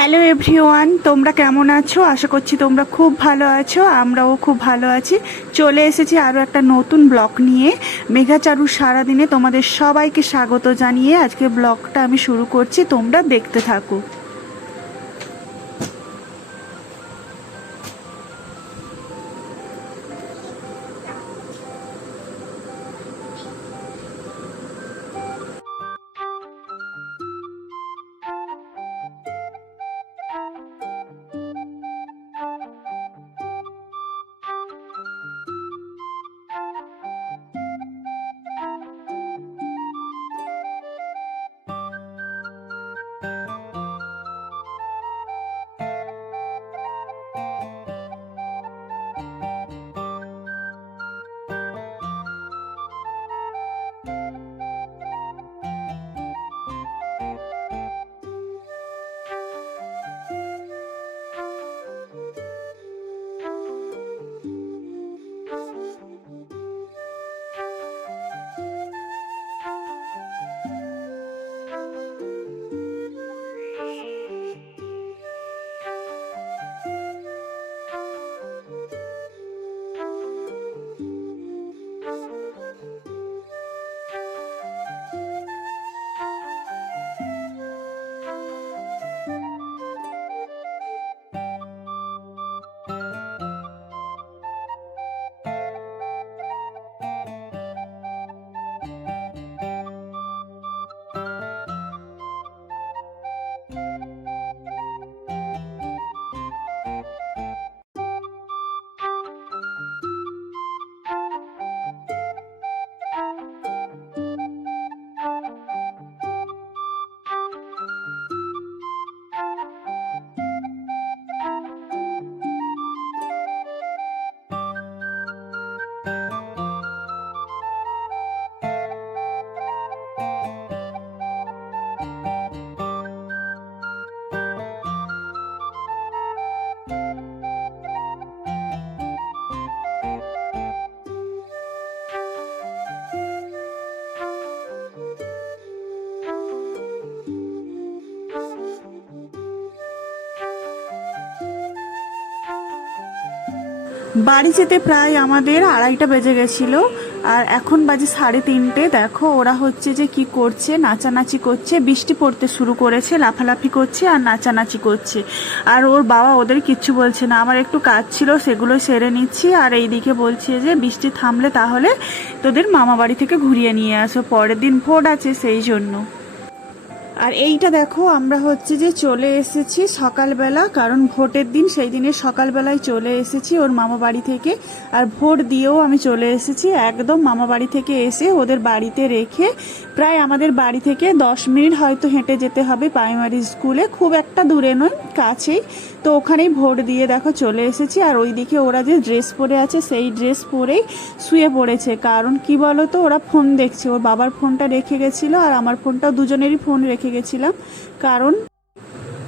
Hello everyone, তোমরা কেমন আছো? আশা করছি তোমরা খুব ভালো আছো। আমরাও খুব ভালো আছি। চলে এসেছি আরও একটা নতুন ব্লগ নিয়ে। মেঘাচারুর সারাদিনে তোমাদের সবাইকে স্বাগত জানিয়ে আজকে ব্লগটা আমি শুরু করছি। তোমরা দেখতে থাকো। বাড়ি যেতে প্রায় আমাদের 2:30 বেজে গেছিল, আর এখন বাজে 3:30। দেখো ওরা হচ্ছে যে কি করছে, নাচানাচি করছে। বৃষ্টি পড়তে শুরু করেছে, লাফালাফি করছে আর নাচানাচি করছে। আর ওর বাবা ওদের কিচ্ছু বলছে না। আমার একটু কাজ ছিল, সেগুলো সেরে নিচ্ছি। আর এইদিকে বলছে যে বৃষ্টি থামলে তাহলে তোদের মামা বাড়ি থেকে ঘুরিয়ে নিয়ে আসো, পরের দিন ভোট আছে সেই জন্য। আর এইটা দেখো, আমরা হচ্ছে যে চলে এসেছি সকালবেলা, কারণ ভোটের দিন, সেই দিনের সকালবেলায় চলে এসেছি ওর মামা বাড়ি থেকে। আর ভোট দিয়েও আমি চলে এসেছি একদম মামা বাড়ি থেকে এসে ওদের বাড়িতে রেখে। প্রায় আমাদের বাড়ি থেকে 10 মিনিট হয়তো হেঁটে যেতে হবে প্রাইমারি স্কুলে, খুব একটা দূরে নয়, কাছেই। তো ওখানেই ভোট দিয়ে দেখো চলে এসেছি। আর ওইদিকে ওরা যে ড্রেস পরে আছে সেই ড্রেস পরেই শুয়ে পড়েছে। কারণ কি বলো তো, ওরা ফোন দেখছে। ওর বাবার ফোনটা রেখে গেছিলো আর আমার ফোনটাও, দুজনেরই ফোন রেখে গেছিলাম। কারণ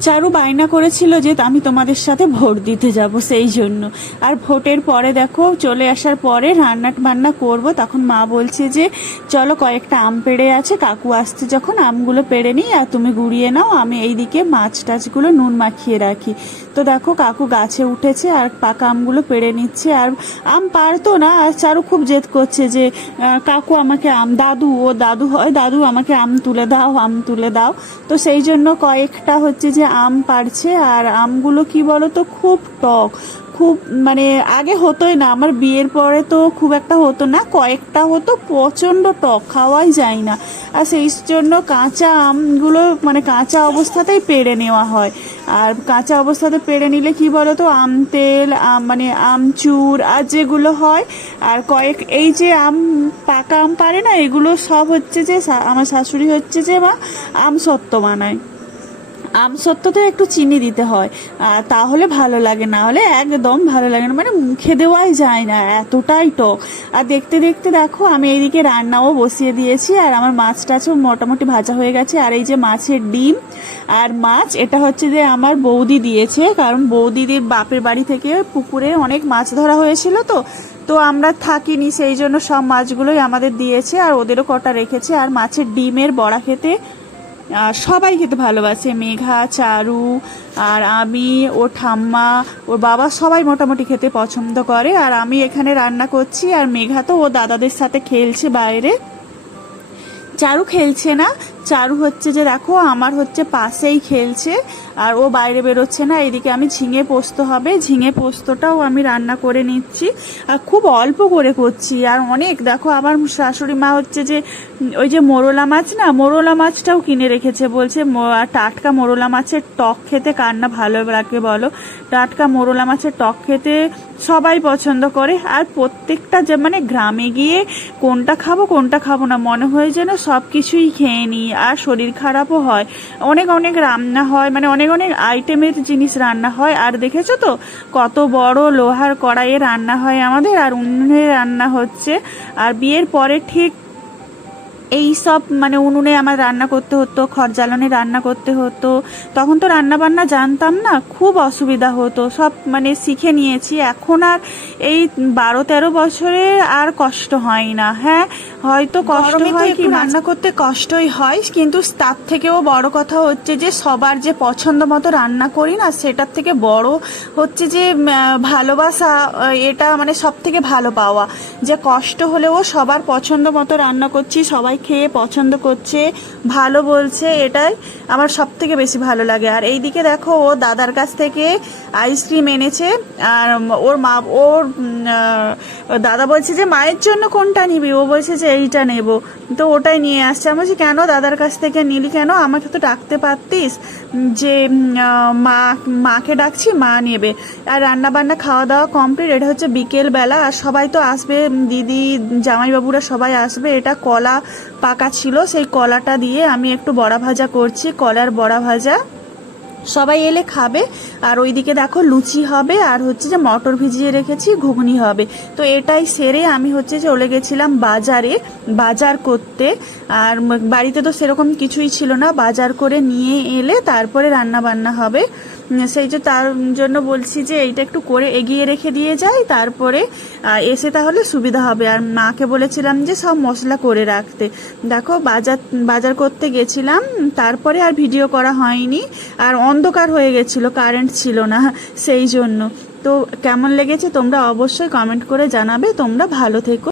চারু বায়না করেছিল যে আমি তোমাদের সাথে ভোট দিতে যাব, সেই জন্য। আর ভোটের পরে দেখো চলে আসার পরে রান্না বান্না করব। তখন মা বলছে যে চলো কয়েকটা আম পেড়ে আছে, কাকু আসছে যখন আমগুলো পেড়ে নিই আর তুমি গুড়িয়ে নাও, আমি এইদিকে মাছ টাছগুলো নুন মাখিয়ে রাখি। তো দেখো কাকু গাছে উঠেছে আর পাকা আমগুলো পেড়ে নিচ্ছে। আর আম পারতো না, আর চারু খুব জেদ করছে যে কাকু আমাকে আম, দাদু, ও দাদু হয়, দাদু আমাকে আম তুলে দাও, আম তুলে দাও। তো সেই জন্য কয়েকটা হচ্ছে যে আম পাড়ছে। আর আমগুলো কি বলো তো, খুব টক, খুব মানে আগে হতোই না, আমার বিয়ের পরে তো খুব একটা হতো না, কয়েকটা হতো, প্রচণ্ড টক, খাওয়াই যায় না। আর সেই জন্য কাঁচা আমগুলো মানে কাঁচা অবস্থাতেই পেড়ে নেওয়া হয়। আর কাঁচা অবস্থাতে পেড়ে নিলে কি বলো তো, আম তেল, মানে আমচুর আর যেগুলো হয়, আর এই যে পাকা আম পারে না, এগুলো সব হচ্ছে যে আমার শাশুড়ি হচ্ছে যে মা আমসত্ত্ব বানায়। আমসত্ত্বতে একটু চিনি দিতে হয়, তাহলে ভালো লাগে, না হলে একদম ভালো লাগে না, মানে মুখে দেওয়াই যায় না, এতটাই টক। আর দেখতে দেখতে দেখো আমি এইদিকে রান্নাও বসিয়ে দিয়েছি। আর আমার মাছ টাছও মোটামুটি ভাজা হয়ে গেছে। আর এই যে মাছের ডিম আর মাছ, এটা হচ্ছে যে আমার বৌদি দিয়েছে, কারণ বৌদিদের বাপের বাড়ি থেকে পুকুরে অনেক মাছ ধরা হয়েছিল। তো আমরা থাকিনি, সেই জন্য সব মাছগুলোই আমাদের দিয়েছে, আর ওদেরও কটা রেখেছে। আর মাছের ডিমের বড়া খেতে আর সবাই খেতে ভালোবাসে, মেঘা, চারু আর আমি, ওর ঠাম্মা, ওর বাবা সবাই মোটামুটি খেতে পছন্দ করে। আর আমি এখানে রান্না করছি আর মেঘা তো ও দাদাদের সাথে খেলছে বাইরে। চারু খেলছে না, চারু হচ্ছে যে দেখো আমার হচ্ছে পাশেই খেলছে আর ও বাইরে বেরোচ্ছে না। এদিকে আমি ঝিঙে পোস্ত হবে, ঝিঙে পোস্তটাও আমি রান্না করে নিচ্ছি আর খুব অল্প করে করছি। আর অনেক দেখো আমার শাশুড়ি মা হচ্ছে যে ওই যে মোরলা মাছ না, মোরলা মাছটাও কিনে রেখেছে, বলছে টাটকা মোরলা মাছের টক খেতে কার না ভালো লাগে বলো। টাটকা মোরলা মাছের টক খেতে সবাই পছন্দ করে। আর প্রত্যেকটা যে মানে গ্রামে গিয়ে কোনটা খাবো না মনে হয় যেন সব কিছুই খেয়ে নিই। আর শরীর খারাপও হয়, অনেক অনেক রান্না হয়, মানে অনেক অনেক আইটেমের জিনিস রান্না হয়। আর দেখেছো তো কত বড় লোহার কড়াইয়ে রান্না হয় আমাদের, আর উনুনে রান্না হচ্ছে। আর বিয়ের পরে ঠিক এই সব মানে উনুনে আমার রান্না করতে হতো, খড় জ্বালানি রান্না করতে হতো। তখন তো রান্না বান্না জানতাম না, খুব অসুবিধা হতো, সব মানে শিখে নিয়েছি। এখন আর এই 12-13 বছরে আর কষ্ট হয় না। হ্যাঁ হয়তো কষ্ট হয়, কি রান্না করতে কষ্টই হয়, কিন্তু তার থেকেও বড় কথা হচ্ছে যে সবার যে পছন্দ মতো রান্না করি না, সেটার থেকে বড় হচ্ছে যে ভালোবাসা, এটা মানে সব থেকে ভালো পাওয়া, যে কষ্ট হলেও সবার পছন্দ মতো রান্না করছি, সবাই খেয়ে পছন্দ করছে, ভালো বলছে, এটাই আমার সব থেকে বেশি ভালো লাগে। আর এইদিকে দেখো ও দাদার কাছ থেকে আইসক্রিম এনেছে আর ওর দাদা বলছে যে মায়ের জন্য কোনটা নিবি, ও বলছে যে এইটা নেব, তো ওটাই নিয়ে আসছে। আমি বলছি কেন দাদার কাছ থেকে নিলি কেন, আমাকে তো ডাকতে পারতিস, যে মাকে ডাকছি মা নেবে। আর রান্না বান্না খাওয়া দাওয়া কমপ্লিট, এটা হচ্ছে বিকেল বেলা আর সবাই তো আসবে, দিদি জামাইবাবুরা সবাই আসবে। এটা কলা পাকা ছিল, সেই কলাটা দিয়ে আমি একটু বড়া ভাজা করছি, কলার বড়া ভাজা, সবাই এলে খাবে। আর ওইদিকে দেখো লুচি হবে আর হচ্ছে যে মটর ভিজিয়ে রেখেছি, ঘুগনি হবে। তো এটাই সেরে আমি হচ্ছে চলে গেছিলাম বাজার করতে। আর বাড়িতে তো সেরকম কিছুই ছিল না, বাজার করে নিয়ে এলে তারপরে রান্না বান্না হবে। সেই যে তার জন্য বলছি যে এইটা একটু করে এগিয়ে রেখে দিয়ে যাই, তারপরে এসে তাহলে সুবিধা হবে। আর মাকে বলেছিলাম যে সব মশলা করে রাখতে। দেখো বাজার করতে গেছিলাম, তারপরে আর ভিডিও করা হয়নি। আর অন্ধকার হয়ে গেছিল, কারেন্ট ছিল না, সেই জন্য। তো কেমন লেগেছে তোমরা অবশ্যই কমেন্ট করে জানাবে। তোমরা ভালো থেকো।